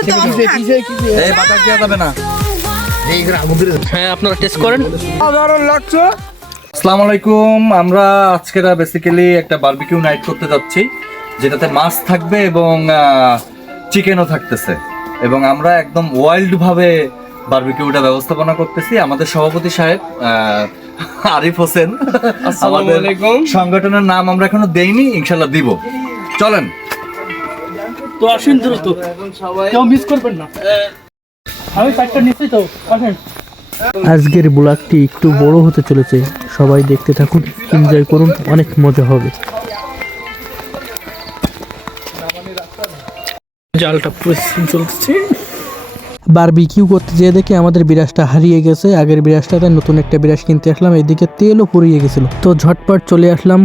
এই বাতাস দেওয়া যাবে না। হ্যাঁ আপনারা টেস্ট করেন। আসসালামু আলাইকুম। আমরা আজকে বেসিক্যালি একটা বারবিকিউ নাইট করতে যাচ্ছি, যেটাতে মাছ থাকবে এবং চিকেনও থাকতেছে, এবং আমরা একদম ওয়াইল্ড ভাবে বারবিকিউটা ব্যবস্থাপনা করতেছি। আমাদের সভাপতি সাহেব আরিফ হোসেন, আমাদের সংগঠনের নাম আমরা এখনো দেইনি, ইনশাল্লাহ দিব। চলেন তো আসেন দ্রুত, কেউ মিস করবেন না। আমি সাইডটা নিচ্ছি তো, আসেন। আজকের ব্লগটি একটু বড় হতে চলেছে, সবাই দেখতে থাকুন, এনজয় করুন, অনেক মজা হবে। জালটা প্রসেসিং চলছে। বারবিকিউ করতে যেয়ে দেখে আমাদের বিরাসটা হারিয়ে গেছে। আগের বিরাসটাতে নতুন একটা বিরাস কিনতে আসলাম, এদিকে তেলও ফুরিয়ে গেছিল। তো ঝটপট চলে আসলাম,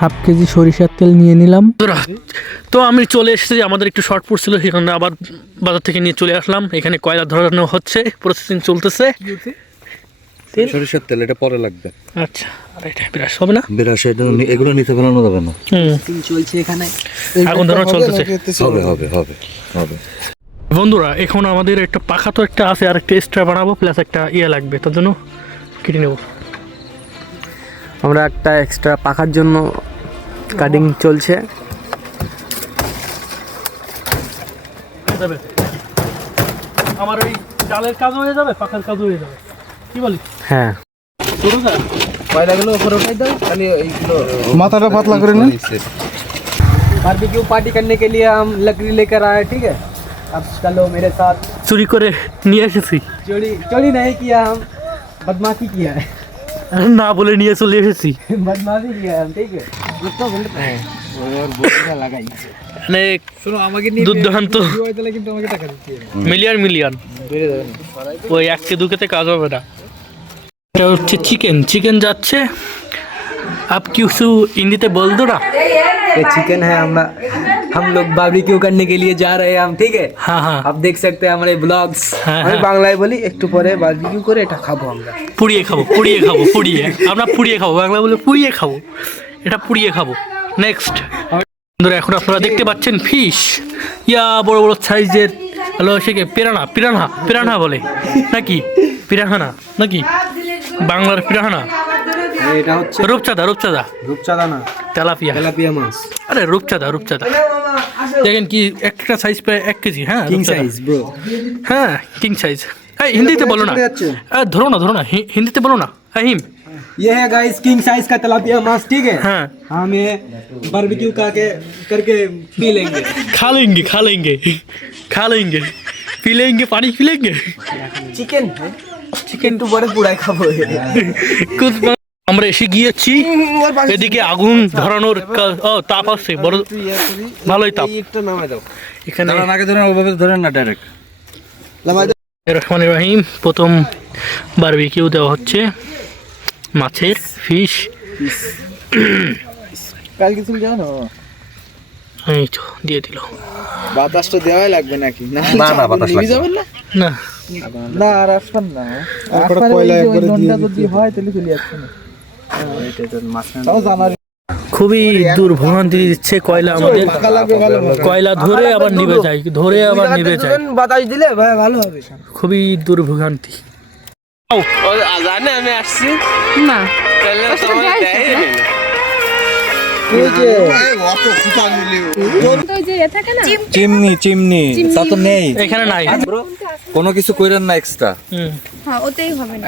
হাফ কেজি সরিষার তেল নিয়ে নিলাম। তো আমি চলে এসেছি, আমাদের একটু শর্ট পড়ছিল, সেখানে আবার বাজার থেকে নিয়ে চলে আসলাম। এখানে কয়লা ধরানো হচ্ছে, প্রসেসিং চলতেছে। সরিষার তেল এটা পরে লাগবে। আচ্ছা, আর এটা বিরাস হবে না, বিরাস এগুলো নিতে ফেলানো যাবে না। চলছে এখানে, আগুন ধরানো চলতেছে। হবে হবে হবে হবে। বন্ধুরা, এখন আমাদের একটা পাখা তো একটা আছে, আর একটা এক্সট্রা বানাবো, প্লাস একটা ইয়ে লাগবে, তার জন্য কেটে নেব। আমরা একটা এক্সট্রা পাখার জন্য কাটিং চলছে। আমার ওই চালের কাজ হয়ে যাবে, পাখার কাজ হয়ে যাবে, কি বলি? হ্যাঁ, কয়লাগুলো উপরে উঠাই দাও, খালি এইগুলো माथा पतला करे ना। बारबेक्यू पार्टी करने के लिए हम लकड़ी लेकर आए, ठीक है। अब चलो मेरे साथ। চুরি করে নিয়ে এসেছি, चोरी नहीं किया, हम बदमाशी किया है। না বলে নিয়ে চলে এসেছি। बदमाशी किया है हम, ठीक है। মানে দুর্দান্ত মিলিয়ন মিলিয়ন, ওই এককে দুকেতে কাজ হবে না। এটা হচ্ছে চিকেন, চিকেন যাচ্ছে। আপ কিছু হিন্দিতে বল দো না। ये चिकन है, हम लोग बारबेक्यू करने के लिए जा रहे हैं हम, ठीक है। হ্যাঁ হ্যাঁ, आप देख सकते हैं हमारे ब्लॉग्स। হ্যাঁ আমি হ্যাঁ, বাংলায় বলি, একটু পরে বারবিকিউ করে এটা খাবো আমরা। পুড়িয়ে খাবো, পুড়িয়ে খাবো, পুড়িয়ে আমরা পুড়িয়ে খাবো, বাংলা বলে পুড়িয়ে খাবো, এটা পুড়িয়ে খাবো। নেক্সট বন্ধুরা, এখন আপনারা দেখতে পাচ্ছেন ফিশ, ইয়া বড় বড় সাইজের। হ্যালো, সে পিরানা, পিরানহা, পিরানহা বলে নাকি? পিরাহানা নাকি বাংলার পিরাহানা? এটা হচ্ছে রূপচাঁদা, রূপচাঁদা, রূপচাঁদা না, তেলাপিয়া, তেলাপিয়া মাছ, আরে রূপচাঁদা, রূপচাঁদা। দেখেন কি একটা সাইজ প্রায় 1 কেজি। হ্যাঁ, কিং রূপচাঁদা। Size bro. হ্যাঁ, কিং সাইজ। এই হিন্দিতে বলো না, ধরো না, ধরো না, হিন্দিতে বলো না। আহিম, ये है गाइस किंग साइज का तेलापिया माछ, ठीक है। हाँ, हम ये बारबेक्यू करके पी लेंगे। खा लेंगे, खा लेंगे, खा लेंगे, पी लेंगे, पानी पी लेंगे। चिकन है, चिकन तो बड़े बुढ़ाई खाबो। कुछ আমরা এসে গিয়েছি, এদিকে আগুন ধরানোর তাপ আসছে, বড় ভালোই তাপ। একটা নামাই দাও, এখানে আগে ধরেন, ওভাবে ধরেন না, ডাইরেক্ট। নামাই দাও। রহমান রহিম, প্রথম বারবিকিউ দেওয়া হচ্ছে মাছের, ফিশ। কাল কিছু জানো, এই তো দিয়ে দিল। বাতাসটা দেওয়াই লাগবে নাকি? না না, বাতাস লাগবে না। যাবেন না, না না আর আসবেন না। তারপরে কয়লা একবারে দিয়ে যদি হয় তাহলে চলে যাচ্ছে না। তাও জানার খুবই দুর্ভোগান্তি দিচ্ছে কয়লা আমাদের। কয়লা ধরে আবার নিভে যায়, ধরে আবার নিভে যায়, বাতাস দিলে ভাই ভালো হবে। খুবই দুর্ভোগান্তি। জানে আমি আসছি না চিমনি, চিমনি তা তো নেই এখানে নাই, কোনো কিছু কইরেন না এক্সট্রা। হ্যাঁ, ওতেই হবে না।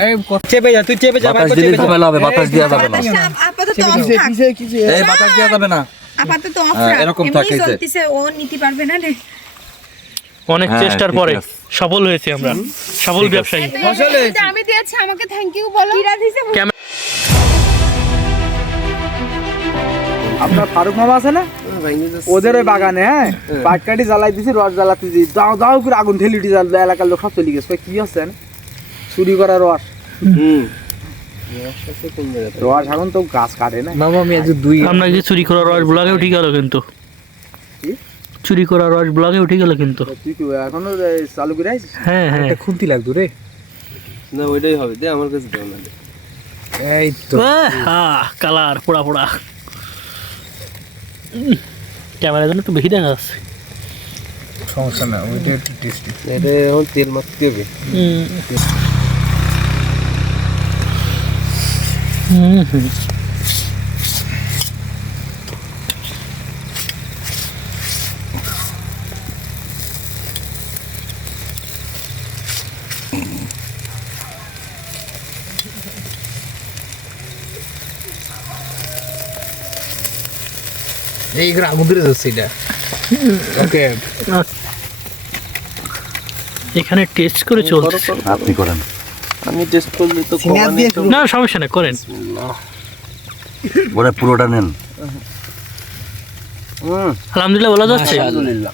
চেপে যা, তুই চেপে যা, বাতাস দিলে ঝামেলা হবে, বাতাস দেওয়া যাবে না। আপাতত অফ থাক, এই বাতাস দেওয়া যাবে না। আপাতত অফ হ্যাঁ, থাক। এরকম এমনি থাকে যে। জ্বলতিছে, ও নিতে পারবে না রে। অনেক হ্যাঁ, চেষ্টার ঠিক পরে আছে। সফল হয়েছে আমরা, সফল ব্যবসায়ী। আমি দিয়েছি, আমাকে থ্যাংক ইউ বলো। কিরা দিছে? আপনার ফারুক মামা আছে না, ওদের ওই বাগানে হ্যাঁ পাটকাঠি জ্বালাই দিছি, রস জ্বালাতে দিই, দাও দাও করে আগুন ঠেলি উঠি, এলাকার লোক সব চলে গেছে। কি হচ্ছেন চুরি করা রস? রস এখন তো গাছ কাটে না। মামা আমি আজ দুই আমরা যে চুরি করা রস ব্লগে উঠে গেল, কিন্তু চুরি করা রস ব্লগে উঠে গেল কিন্তু। তুই কি এখনো চালু করে আছিস? হ্যাঁ হ্যাঁ, একটা খুন্তি লাগতো রে। না ওইটাই হবে, দে আমার কাছে দাও না। এই তো কালার পোড়া পোড়া। ক্যামেরার জন্য একটু বেশি দেখা যাচ্ছে। সমস্যা না, ওইটা একটু টেস্টি। এটা এখন তেল মাখতে হবে। এইগুলো আগুন ধরে যাচ্ছে এটা। ওকে, এখানে টেস্ট করে চলছে। আপনি করেন। আমি টেস্ট করলে তো না সমস্যা নেই, করেন। ওরা পুরোটা নেন। আলহামদুলিল্লাহ বলা যাচ্ছে। আলহামদুলিল্লাহ।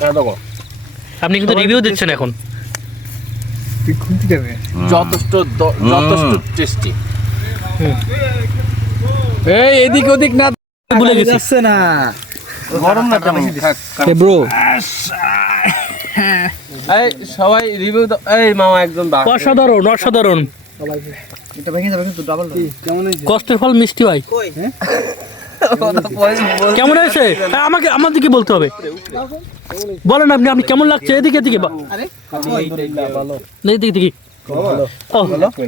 কাদা কো আপনি কিন্তু রিভিউ দিচ্ছেন এখন। তুই খুঁটি দেবে। যথেষ্ট যথেষ্ট টেস্টি। এই এদিক ওদিক না ভুলে গেছি। যাচ্ছে না। গরম না তেমন। ব্রো, এই সবাই রিভিউ দাও। এই মামা একদম বাহ। অসাধারণ, অসাধারণ। এটা ভেঙে যাবে কিন্তু ডাবল। কেমন হয়েছে? কষ্টের ফল মিষ্টি হয়। কেমন হয়েছে? হ্যাঁ, আমাকে আমার দিকে বলতে হবে। বলেন আপনি, আপনি কেমন লাগছে? এদিকে এদিকে এদিকে ও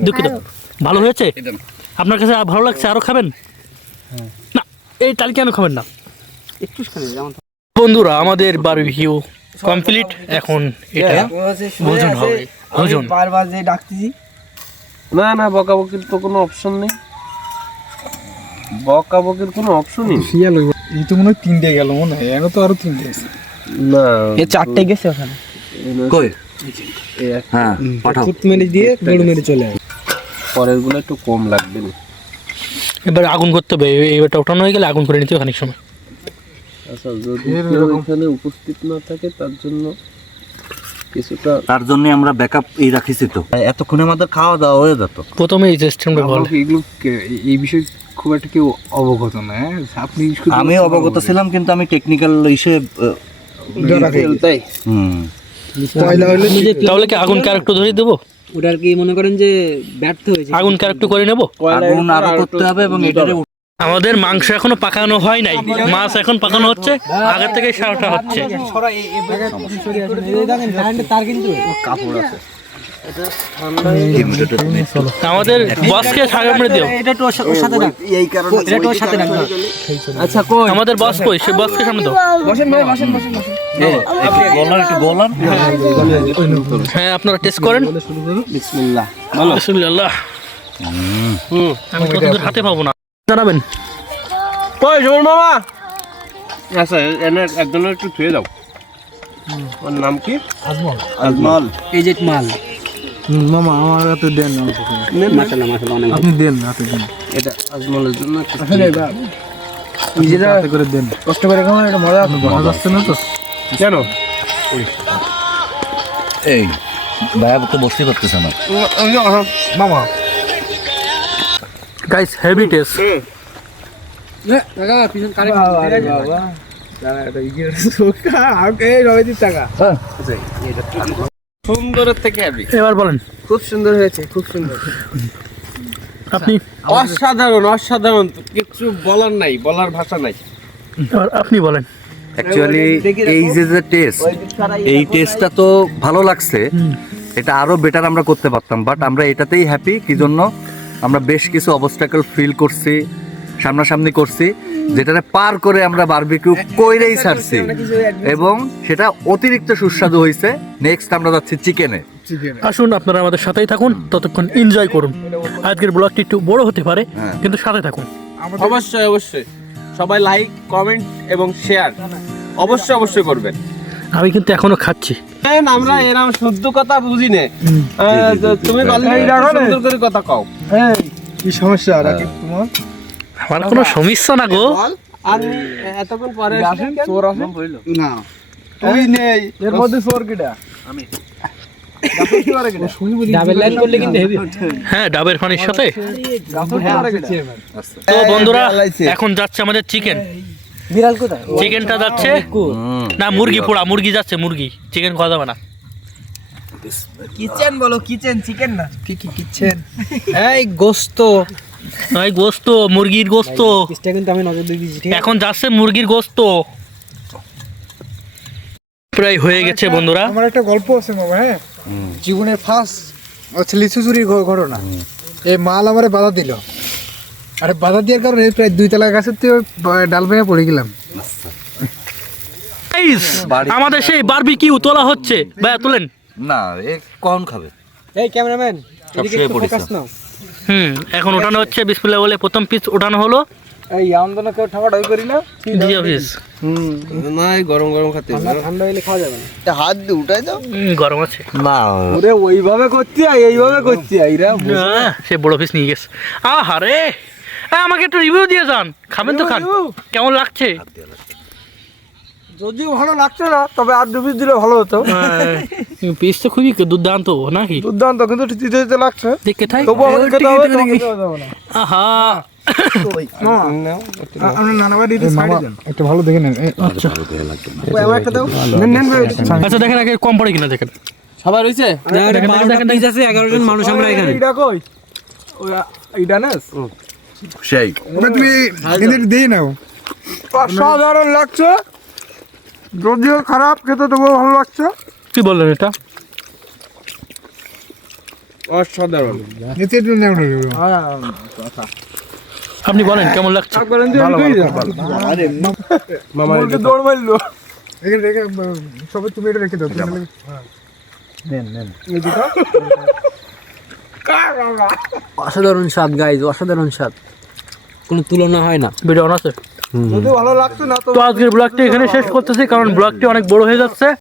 দুঃখিত। ভালো হয়েছে? আপনার কাছে ভালো লাগছে? আরো খাবেন? না, এই টাল কেন খাবেন না? বন্ধুরা, আমাদের বারবিকিউ কমপ্লিট। এখন এটা ভোজন হবে। ভোজন। বারবার যে ডাকতেছি। না না, বকাবকির তো কোনো অপশন নেই। বকাবকির কোনো অপশনই নেই। শিয়াল হইব। এই তো মনে হয় 3টে গেল, মনে হয় এখন তো আরো 3টে আছে। না, এ 4টে গেছে ওখানে। কই? হ্যাঁ, পাঠাও। ফুট মেরে দিয়ে গুড় মেরে চলে আসে। পরের গুলো একটু কম লাগবে না। এবার আগুন করতে হবে। এবারটা ওঠানো হয়ে গেলে আগুন করে নিতে হবে খানিক সময়। আচ্ছা, যদি কেউ এখানে উপস্থিত না থাকে তার জন্য কিছুটা তার জন্য আমরা ব্যাকআপ এই রাখিছি তো। এতক্ষণে আমাদের খাওয়া দাওয়া হয়ে যেত। প্রথমে এই সিস্টেমটা ভালো। এগুলো এই বিষয়ে খুব একটা কেউ অবগত না। আপনি আমি অবগত ছিলাম, কিন্তু আমি টেকনিক্যাল হিসেবে তাই তাহলে কি আগুন ক্যারেক্টার ধরে দেবো? ওটার কি মনে করেন যে ব্যর্থ হয়েছে? আগুন ক্যারেক্টার করে নেব। আগুন আরো করতে হবে এবং এটারে আমাদের মাংস এখনো পাকানো হয় নাই, মাছ এখন পাকানো হচ্ছে, আগের থেকে সারাটা হচ্ছে। তার কিন্তু আমাদের বসকে সামনে দিও। আচ্ছা, কই আমাদের বস কই? সে বসকে সামনে দাও। গোলার হ্যাঁ, আপনারা টেস্ট করেন। বিসমিল্লাহ। বিসমিল্লাহ। আমি কতদূর হাতে পাবো না, জানাবেন। কই জোর মামা? আচ্ছা, এনে একজনের একটু ছুঁয়ে দাও। ওর নাম কি? আজমল। এজেট মাল। মামা আমার হাতে দেন না। মাশাআল্লাহ মাশাআল্লাহ, অনেক আপনি দেন হাতে দেন। এটা আজমলের জন্য নিজেরা হাতে করে দেন। কষ্ট করে খাওয়া এটা মজা আছে। মজা যাচ্ছে না তো? কেন? এই ভাইয়া তো বসতে পারতেছে না। মামা গাইস, হেভি টেস্ট। টাকা পিছন কারে বাবা দাঁড়া, এটা ইগিয়ে সোকা আগে রবিদি টাকা। সুন্দরের থেকে হেভি। এবার বলেন, খুব সুন্দর হয়েছে, খুব সুন্দর। আপনি অসাধারণ, অসাধারণ, কিছু বলার নাই, বলার ভাষা নাই। এবার আপনি বলেন। অ্যাকচুয়ালি এই যে টেস্ট, এই টেস্টটা তো ভালো লাগছে। এটা আরো বেটার আমরা করতে পারতাম, বাট আমরা এটাতেই হ্যাপি। কি জন্য? আমরা বেশ কিছু অবস্টাকল ফিল করছি, সামনাসামনি করছি, যেটাতে পার করে আমরা বারবিকিউ কইরেই ছাড়ছি এবং সেটা অতিরিক্ত সুস্বাদু হয়েছে। নেক্সট আমরা যাচ্ছি চিকেনে। আসুন, আপনারা আমাদের সাথেই থাকুন, ততক্ষণ এনজয় করুন। আজকের ব্লগটি একটু বড় হতে পারে, কিন্তু সাথে থাকুন। অবশ্যই অবশ্যই সবাই লাইক, কমেন্ট এবং শেয়ার অবশ্যই অবশ্যই করবেন। আমি কিন্তু এখনো খাচ্ছি। আমরা এরকম শুদ্ধ কথা বুঝি না। তুমি সুন্দর করে কথা কও। কি সমস্যা রাকিব তোমার? আমার কোনো সমস্যা না গো। আর এতক্ষণ পরে আসেন, চোর আসেন না, তুই নেই এর মধ্যে চোর কিটা? আমি ডাবল লাইন করলে কিন্তু হেভি। হ্যাঁ, ডাবের পানির সাথে। তো বন্ধুরা, এখন যাচ্ছে আমাদের চিকেন। বিড়াল কোথায়? চিকেনটা যাচ্ছে না, মুরগি পোড়া, মুরগি যাচ্ছে, মুরগি। চিকেন খাওয়া যাবে না। কিচেন বলো, কিচেন, চিকেন না। কি কিচেন? এই গোশত, এই গোস্ত, মুরগির গোস্ত। এটা কিন্তু আমি নজর দিয়ে দিয়েছি, ঠিক আছে? এখন যাচ্ছে মুরগির গোস্ত। প্রায় হয়ে গেছে বন্ধুরা। আমার একটা গল্প আছে মামা, হ্যাঁ, জীবনের ফার্স্ট হচ্ছে লিচু চুরির ঘটনা। এই মাল আমারে বাধা দিল, আরে বাধা দেওয়ার কারণে প্রায় 2 তলা গাছের থেকে ডাল ভেঙে পড়ে গেলাম। গাইস, আমাদের সেই বারবিকিউ তোলা হচ্ছে। ভাইয়া তুলেন। না, এ কখন খাবে? এই ক্যামেরাম্যান, এদিকে একটু focus নাও। এখন ওঠানো হচ্ছে, বিসমিল্লাহ বলে প্রথম পিস ওঠানো হলো। এই আমদানা কেউ ঠাপাটাই করি না, জি অফিস। না, এই গরম গরম খেতে ঠান্ডা হলে খাওয়া যাবে না। হাত দিয়ে উঠাই দাও। গরম আছে না, ওরে ওইভাবে করছি আর এইভাবে করছি আইরা। সে বড় পিস নিয়ে গেছে। আহারে, আমাকে একটু রিভিউ দিয়ে যান। খাবেন তো খান। কেমন লাগছে? যদিও ভালো লাগছে না, তবে আর 2 পিস দিলে ভালো হতো। পিস তো খুবই দুর্দান্ত নাকি? দুর্দান্ত, কিন্তু দিতে দিতে লাগছে। দেখে থাই। তবু আমাদের খেতে হবে, তোমাকে খেতে হবে না। আহা, আমরা নানাবার দিতে ছাড়ি দেন। একটা ভালো দেখে নেন। আচ্ছা, আমার একটা দাও। নেন নেন ভাই। আচ্ছা দেখেন আগে কম পড়ে কিনা দেখেন। সবাই রইছে? দেখেন 11 জন মানুষ আমরা এখানে। এইটা কই? ওই এইটা না? সেই ওটা তুমি এদের দিয়ে নাও। অসাধারণ লাগছে, যদিও খারাপ, খেতে তবু ভালো লাগছে। কি বললেন এটা? অসাধারণ। নিচে একটু নেও না। আপনি বলেন কেমন লাগছে? মামা দৌড় মারলো। রেখে রেখে সবাই তুমি এটা রেখে দাও। নেন নেন। অসাধারণ স্বাদ গাইজ, অসাধারণ স্বাদ, কোনো তুলনা হয় না। ভিডিও অন আছে। যদি ভালো লাগছে না তো আজকের ব্লগটি এখানে শেষ করতেছি, কারণ ব্লগটি অনেক বড় হয়ে যাচ্ছে।